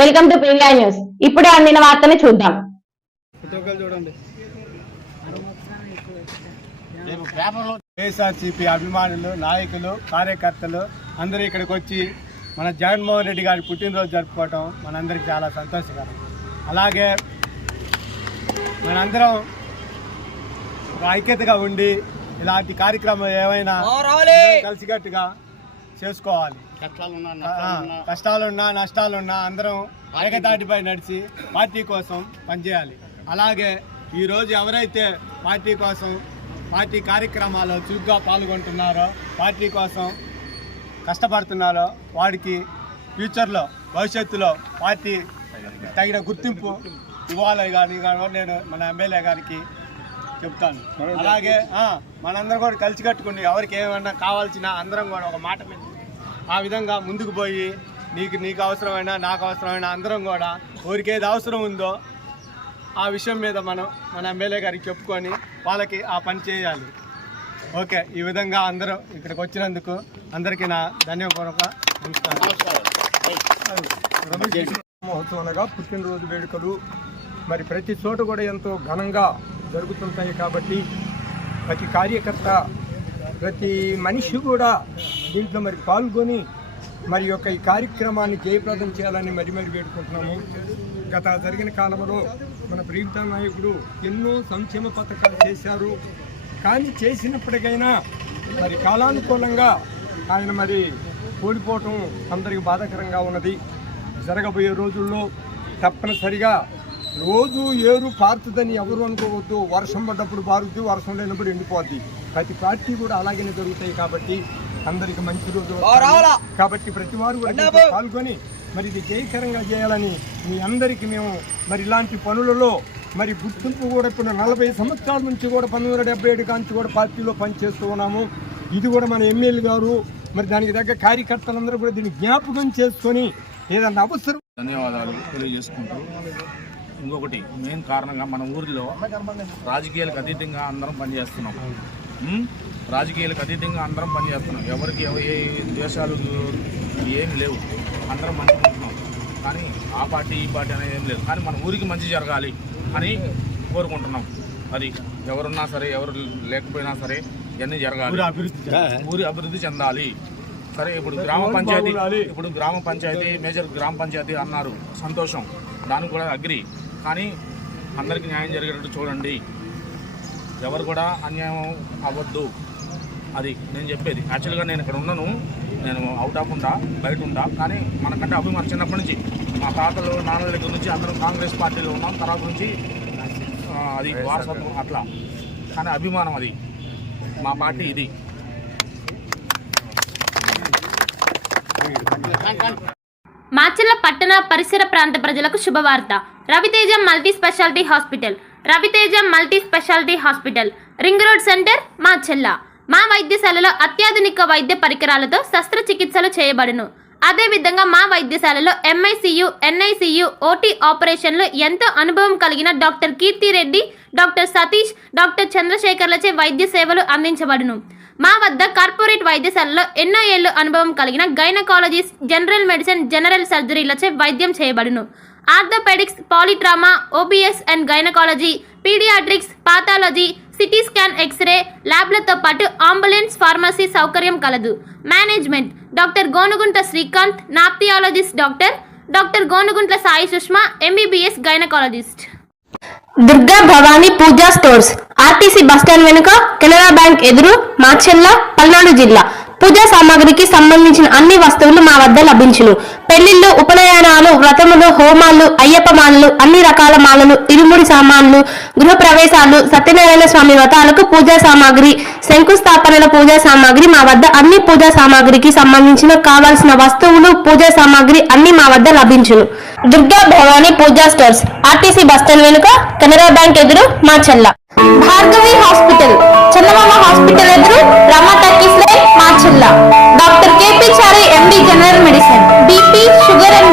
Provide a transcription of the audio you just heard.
Welcome to PVR news. ఇప్పుడే అందిన వార్తని చూద్దాం. వైఎస్ఆర్సీపీ అభిమానులు, నాయకులు, కార్యకర్తలు అందరూ ఇక్కడికి వచ్చి మన జగన్మోహన్ రెడ్డి గారి పుట్టినరోజు జరుపుకోవటం మనందరికీ చాలా సంతోషకరం. అలాగే మనందరం ఐక్యతగా ఉండి ఇలాంటి కార్యక్రమం ఏమైనా కలిసికట్టుగా చేసుకోవాలి. కష్టాలున్నా నష్టాలున్నా అందరం ఏకతాటిపై నడిచి పార్టీ కోసం పనిచేయాలి. అలాగే ఈరోజు ఎవరైతే పార్టీ కోసం పార్టీ కార్యక్రమాల్లో చురుగ్గా పాల్గొంటున్నారో, పార్టీ కోసం కష్టపడుతున్నారో వాడికి ఫ్యూచర్లో భవిష్యత్తులో పార్టీ తగిన గుర్తింపు ఇవ్వాలి కానీ నేను మన ఎమ్మెల్యే గారికి చెప్తాను. అలాగే మనందరం కూడా కలిసి కట్టుకుని ఎవరికి ఏమన్నా కావాల్సిన అందరం కూడా ఒక మాట మీద ఆ విధంగా ముందుకు పోయి నీకు అవసరమైనా నాకు అవసరమైనా అందరం కూడా ఎవరికి ఏది అవసరం ఉందో ఆ విషయం మీద మనం మన ఎమ్మెల్యే గారికి చెప్పుకొని వాళ్ళకి ఆ పని చేయాలి. ఓకే, ఈ విధంగా అందరూ ఇక్కడికి వచ్చినందుకు అందరికీ నా ధన్యపూర్వక నమస్కారం. మహోత్సవం అనగా పుట్టినరోజు వేడుకలు మరి ప్రతి చోట కూడా ఎంతో ఘనంగా జరుగుతుంటాయి. కాబట్టి ప్రతి కార్యకర్త, ప్రతి మనిషి కూడా దీంట్లో మరి పాల్గొని మరి యొక్క ఈ కార్యక్రమాన్ని జయప్రదం చేయాలని మరి వేడుకుంటున్నాము. గత జరిగిన కాలంలో మన ప్రీతం నాయకుడు ఎన్నో సంక్షేమ పథకాలు చేశారు. కానీ చేసినప్పటికైనా మరి కాలానుకూలంగా ఆయన మరి ఓడిపోవటం అందరికి బాధాకరంగా ఉన్నది. జరగబోయే రోజుల్లో తప్పనిసరిగా రోజు ఏరు పారుతుందని ఎవరు అనుకోవద్దు. వర్షం పడ్డప్పుడు పారుద్ది, వర్షం లేనప్పుడు ఎండిపోద్ది. ప్రతి పార్టీ కూడా అలాగనే జరుగుతాయి. కాబట్టి అందరికి మంచి రోజు కాబట్టి ప్రతి వారు పాల్గొని మరి ఇది జయకరంగా చేయాలని మీ అందరికీ మేము మరి ఇలాంటి పనులలో మరి గుర్తింపు కూడా ఇప్పుడు 40 సంవత్సరాల నుంచి కూడా 1977 కాంచి కూడా పార్టీలో పనిచేస్తూ ఉన్నాము. ఇది కూడా మన ఎమ్మెల్యే గారు మరి దానికి తగ్గ కార్యకర్తలందరూ కూడా దీన్ని జ్ఞాపకం చేసుకొని ఏదన్నా అవసరం. ధన్యవాదాలు తెలియజేసుకుంటూ ఇంకొకటి మెయిన్ కారణంగా మన ఊరిలో రాజకీయాలకు అతీతంగా అందరం పనిచేస్తున్నాం. రాజకీయాలకు అతీతంగా అందరం పనిచేస్తున్నాం. ఎవరికి ఏ ద్వేషాలు ఏమి లేవు, అందరం మంచిగా ఉంటున్నాం. కానీ ఆ పార్టీ ఈ పార్టీ అనేది ఏం లేదు. కానీ మన ఊరికి మంచి జరగాలి అని కోరుకుంటున్నాం. అది ఎవరున్నా సరే ఎవరు లేకపోయినా సరే ఇవన్నీ జరగాలి, ఊరి అభివృద్ధి చెందాలి. సరే ఇప్పుడు గ్రామ పంచాయతీ మేజర్ గ్రామ పంచాయతీ అన్నారు, సంతోషం, దానికి కూడా అగ్రి. కానీ అందరికీ న్యాయం జరిగేటట్టు చూడండి, ఎవరు కూడా అన్యాయం అవ్వద్దు. అది నేను చెప్పేది. యాక్చువల్గా నేను ఇక్కడ ఉన్నాను, నేను అవుట్ ఆఫ్ ఉంటా, బయట ఉంటా. కానీ మనకంటే అభిమానం చిన్నప్పటి నుంచి మా తాతలు నాన్నల దగ్గర నుంచి అందరం కాంగ్రెస్ పార్టీలో ఉన్నాం. తర్వాత నుంచి అది వారసత్వం అట్లా. కానీ అభిమానం అది మా పార్టీ ఇది. మాచర్ల పట్టణ పరిసర ప్రాంత ప్రజలకు శుభవార్త. Raviteja multi speciality hospital. Raviteja multi speciality hospital, ring road centre, Macherla. మా వైద్యశాలలో అత్యాధునిక వైద్య పరికరాలతో శస్త్రచికిత్సలు చేయబడును. అదేవిధంగా మా వైద్యశాలలో ఎంఐసియు, ఎన్ఐసియు, ఓటీ ఆపరేషన్లు ఎంతో అనుభవం కలిగిన doctor Keerthireddy, doctor Satish, doctor చంద్రశేఖర్లచే వైద్య సేవలు అందించబడును. మా వద్ద కార్పొరేట్ వైద్యశాలలో ఎన్నో ఏళ్లు అనుభవం కలిగిన గైనకాలజిస్ట్, జనరల్ మెడిసిన్, జనరల్ సర్జరీలచే వైద్యం చేయబడును. Orthopaedics, polytrauma, OBS and gynaecology, paediatrics, pathology, CT scan, X ray ల్యాబ్లతో పాటు అంబులెన్స్, ఫార్మసీ సౌకర్యం కలదు. Management doctor Gonuguntla Srikanth, nephrologist doctor Gonuguntla Sai Sushma, MBBS gynaecologist. Durga Bhavani Pooja stores, RTC bus stand వెనుక, కెనరా బ్యాంక్ ఎదురు, మాచర్ల, పల్నాడు జిల్లా. పూజా సామాగ్రికి సంబంధించిన అన్ని వస్తువులు మా వద్ద లభించును. పెళ్లిళ్ళు, ఉపనయనాలు, వ్రతములు, హోమాలు, అయ్యప్ప మాలలు, అన్ని రకాల మాలలు, ఇరుముడి సామాన్లు, గృహ ప్రవేశాలు, సత్యనారాయణ స్వామి వ్రతాలకు పూజా సామాగ్రి, శంకుస్థాపనల పూజా సామాగ్రి మా వద్ద అన్ని పూజా సామాగ్రికి సంబంధించిన కావాల్సిన వస్తువులు, పూజా సామాగ్రి అన్ని మా వద్ద లభించును. Durga Bhavani Pooja stores, RTC bus stand వెనుక, కెనరా బ్యాంక్ ఎదురు, మాచర్ల. భార్గవి హాస్పిటల్, చందమామ హాస్పిటల్ ఎదురు, Rama talkies line, Macherla. Doctor KP Chari, MD, general medicine, BP, sugar and